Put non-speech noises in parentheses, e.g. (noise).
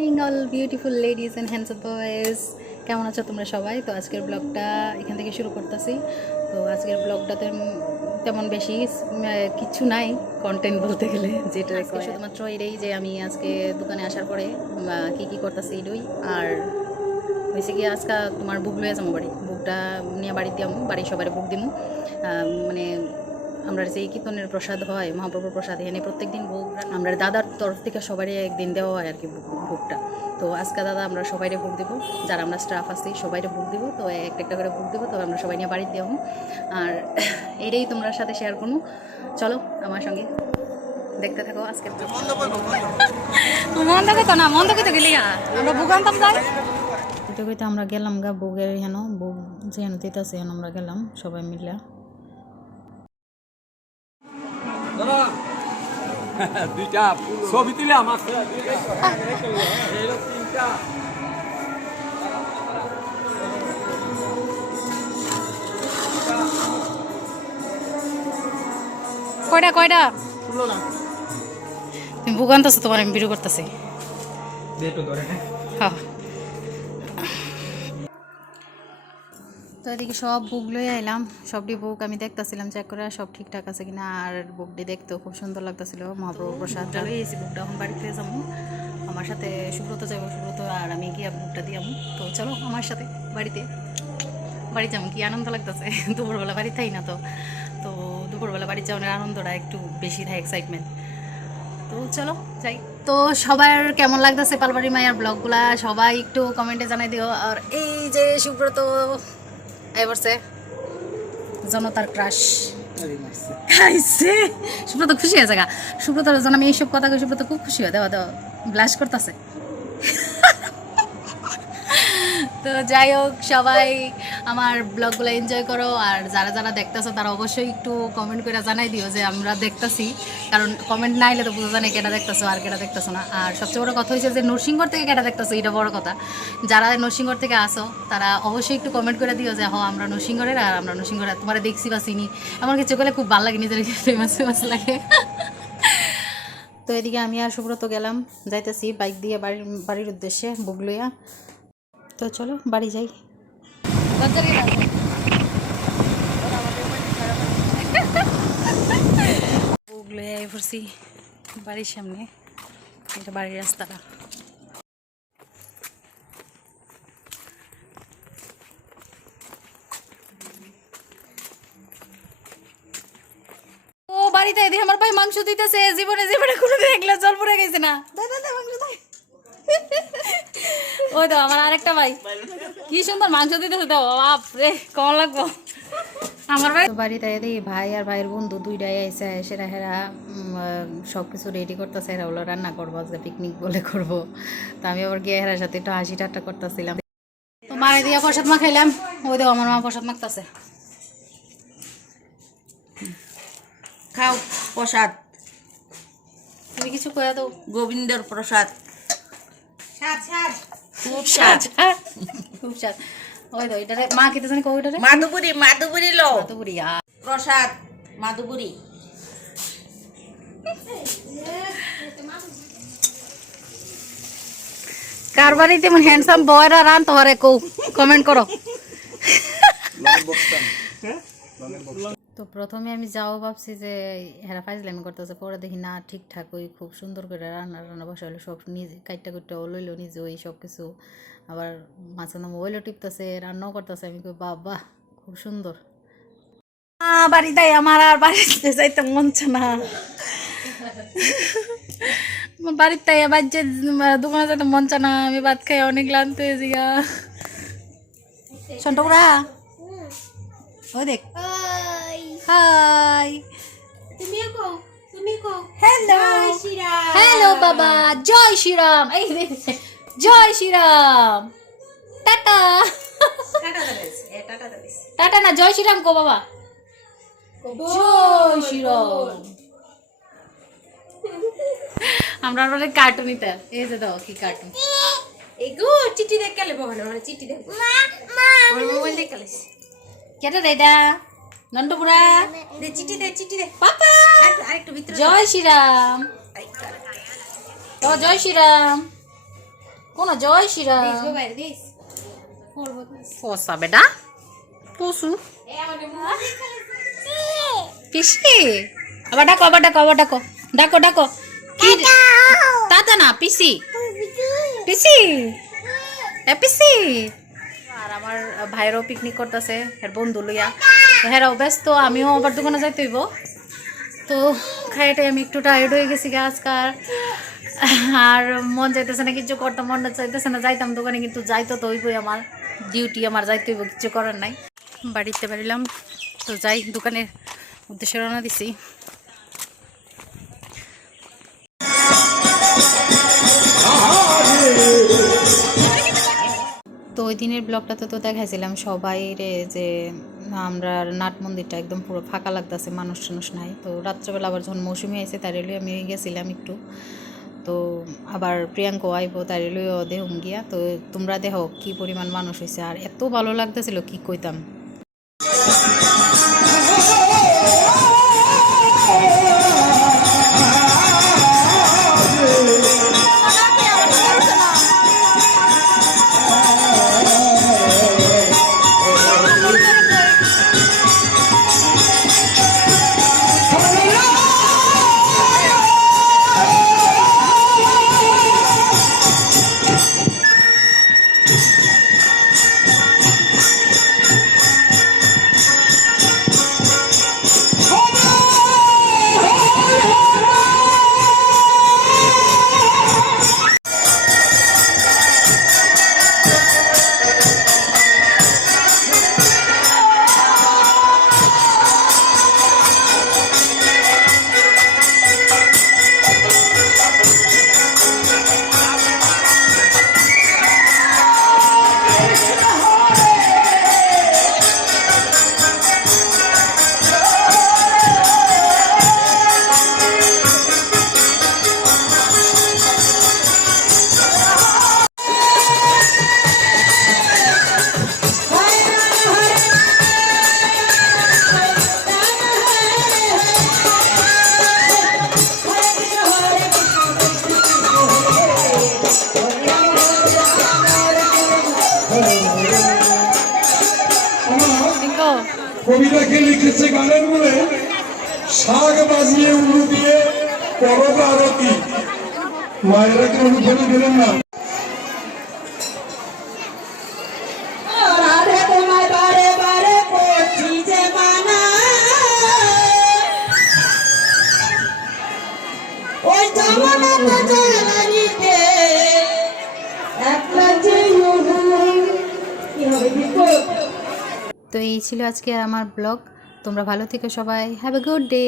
Morning all beautiful ladies and handsome boys কেমন আছো তোমরা সবাই? তো আজকের ব্লগটা এখান থেকে শুরু করতেছি। তো আজকের ব্লগটাতে তেমন বেশি কিছু নাই কন্টেন্ট বলতে গেলে যেটা শুধুমাত্র এটাই যে আমি আজকে দোকানে আসার পরে কি কি করতেছি এটাই। আর হয়েছে কি আজকে তোমার বুক লয়ে যাব বাড়ি। বুকটা নিয়ে বাড়িতে যাব বাড়ি সবাই বুক দিমু। মানে আমরা যে কীর্তনের প্রসাদ হয়, মহাপ্রভুর প্রসাদ, এখানে প্রত্যেক দিন ভোগ, আমরা দাদার তরফ থেকে সবারই একদিন দেওয়া হয় আর কি ভোগ- ভোগটা। তো আজকে দাদা আমরা সবাইরে ভোগ দেবো, যারা আমরা স্টাফ আছি সবাইরে ভোগ দেবো, তো একটা একটা করে ভোগ দেবো তো আমরা সবাই নিয়ে বাড়িতে যাব আর (coughs) এটাই তোমরা সাথে শেয়ার করব। চলো আমার সঙ্গে দেখতে থাকো আজকের মন তো না মন দেখে তো গেলি আমরা ভোগ আনতাম আমরা গেলাম গা বুগের হেন বুগ যেহেন দিতেছে হেন আমরা গেলাম সবাই মিলে। (laughs) দুইটা। ছবি তুলে আমার তিনটা কয়টা কয়টা? তুমি আনতেছো তোমার আমি ভিডিও করতেছি। হ্যাঁ। তো এদিকে সব বুক লয়ে আইলাম সবটি বুক আমি দেখতেছিলাম চেক করে সব ঠিকঠাক আছে কিনা আর বুকটি দেখতেও খুব সুন্দর লাগতেছিল মহাপ্রভু প্রসাদ। এসি বুকটা এখন বাড়িতে যাব। আমার সাথে সুব্রত যাব সুব্রত আর আমি গিয়ে বুকটা দিয়ে তো চলো আমার সাথে বাড়িতে। বাড়ি যাব কি আনন্দ লাগতেছে? (laughs) দুপুরবেলা বাড়ি থাই না তো। তো দুপুরবেলা বাড়ি যাওয়ার আনন্দটা একটু বেশি থাকে এক্সাইটমেন্ট তো চলো যাই। তো সবার কেমন লাগতেছে পালবাড়ি মায়ের ব্লগগুলা? সবাই একটু কমেন্টে জানাই দিও। আর এই যে সুব্রত এবারছে জনতার ক্রাশ। খাইছে। সুব্রত খুশি হয়েছে গা। সুব্রতর জন্য আমি এইসব কথা কই সুব্রত খুব খুশি হয়। দেওয়া দেওয়া ব্লাশ করতেছে। তো যাই হোক, সবাই আমার ব্লগগুলো এনজয় করো, আর যারা যারা দেখতেছো তারা অবশ্যই একটু কমেন্ট করে জানাই দিও যে আমরা দেখতেছি। কারণ কমেন্ট না এলে তো বোঝা যায় না কেটা দেখতেছো আর কেটা দেখতেছো না। আর সবচেয়ে বড় কথা হয়েছে যে নরসিংহর থেকে কেটা দেখতেছো, এটা বড় কথা। যারা নরসিংহর থেকে আসো, তারা অবশ্যই একটু কমেন্ট করে দিও যে, হ, আমরা নরসিংহরের আর আমরা নরসিংগড়ের তোমার দেখছি বা চিনি। আমার কিছু করলে খুব ভালো লাগে নিজেদেরকে ফেমাস ফেমাস লাগে। তো এদিকে আমি আর সুব্রত গেলাম, যাইতেছি বাইক দিয়ে বাড়ির বাড়ির উদ্দেশ্যে, বুগলুইয়া। তো চলো বাড়ি যাই। পড়ছি বাড়ির সামনে এটা বাড়ির রাস্তাটা। ও বাড়িতে এদিকে আমার ভাই মাংস দিতেছে জীবনে জীবনে কোনো দেখলে জল পড়ে গেছে না। দে, দে, দে, মাংস। ওই তো আমার আরেকটা ভাই। কি সুন্দর মাংস দিতেছে তো বাপ রে কম লাগবো? আমার ভাই বাড়িতে এদিকে ভাই আর ভাইয়ের বন্ধু দুইটাই আইসে সেরা হেরা সব কিছু রেডি করতেছে এরা হলো রান্না করব আজকে পিকনিক বলে করব। তো আমি আবার গিয়ে হেরার সাথে একটু হাসি ঠাট্টা করতেছিলাম। তো মারে দিয়ে প্রসাদ মা খাইলাম ওই তো আমার মা প্রসাদ মাখতেছে। খাও প্রসাদ। তুমি কিছু কয়ে দাও। গোবিন্দর প্রসাদ। খুব স্বাদ। স্বাদ খুব স্বাদ। ওই তো এটারে মা খেতে জানি কো এটারে মাধুপুরি মাধুপুরি লো। তো বুড়ি প্রসাদ মাধুপুরি কার বাড়িতে হ্যান্ডসাম বয়রা রান কো কমেন্ট করো। তো প্রথমে আমি যাও ভাবছি যে হেরা ফাইজলামি করতেছে পরে দেখি না ঠিকঠাক ওই খুব সুন্দর করে রান্না রান্না বসাইলো সব নিজে কাইটটা কুইটটা লইলো নিজে ওই সব কিছু। আবার মাঝে মাঝে মোবাইলও টিপতেছে রান্নাও করতেছে আমি কই বাবা খুব সুন্দর। বাড়িতে আমার আর বাড়িতে (laughs) যাইতে মন না। আমার বাড়ির তাই আবার যে দোকানে যেতে মন না আমি ভাত খাই অনেক ক্লান্ত হয়েছি গা। সন্টুকরা ওই দেখ। হাই। হ্যালো হ্যালো বাবা। জয় শ্রীরাম। এই জয় শ্রীরাম। টাটা। টাটা না জয় শ্রীরাম কো বাবা। জয় শ্রীরাম। আমরা বলে কার্টুনিতে এই যে দাও কি কার্টুন এগো চিঠি দেখ গেলে বহানো মানে চিঠি দেখ। আমার মোবাইল দেখ গেলে কেটে দে এটা নন্টপুরা দে চিঠি দে চিঠি দে। পাপা! আরেকটু আরেকটু ভিতরে জয় শ্রীরাম। ও জয় শ্রীরাম। না জয় শ্রীরাম? পসা বেটা। পশু। পিসি। আবার ডাকো আবার ডাকো আবার ডাকো। ডাকো ডাকো। কি তাতা না পিসি। পিসি। এ পিসি? আর আমার ভাইয়েরও পিকনিক করতেছে এর বন্ধু লইয়া। তো হেরাও, ব্যস্ত, আমিও আবার দোকানে যাইতে হইব। তো খাইটাই আমি একটু টায়ার্ড হয়ে গেছি আজকাল আর। মন যাইতেছে না, কিছু করতাম, মন চাইতেছে না, যাইতাম দোকানে, কিন্তু যাইতো তো হইবই আমার। ডিউটি আমার যাইতে হইব, কিছু করার নাই। বাড়িতে বাড়িলাম তো যাই, দোকানের উদ্দেশ্যে রওনা দিছি। ওই দিনের ব্লগটাতে তো দেখাইছিলাম সবাই রে যে আমরা নাট মন্দিরটা একদম পুরো ফাঁকা লাগতেছে, মানুষ টানুষ নাই। তো রাত্রেবেলা আবার যখন মৌসুমি আইসে তার রেলওয়ে আমি গেছিলাম একটু। তো আবার প্রিয়াঙ্ক আইব, তার রেলওয়ে দেহম গিয়া। তো তোমরা দেহ কি পরিমাণ মানুষ হয়েছে আর এত ভালো লাগতেছিল, কি কইতাম? কবিতাকে লিখেছে গানের মনে শাক বাজিয়ে উলু দিয়ে করব আরতি। মায়েরা কি অনুভূতি দিলেন না। তো এই ছিল আজকে আমার ব্লগ। তোমরা ভালো থেকো সবাই। Have a good day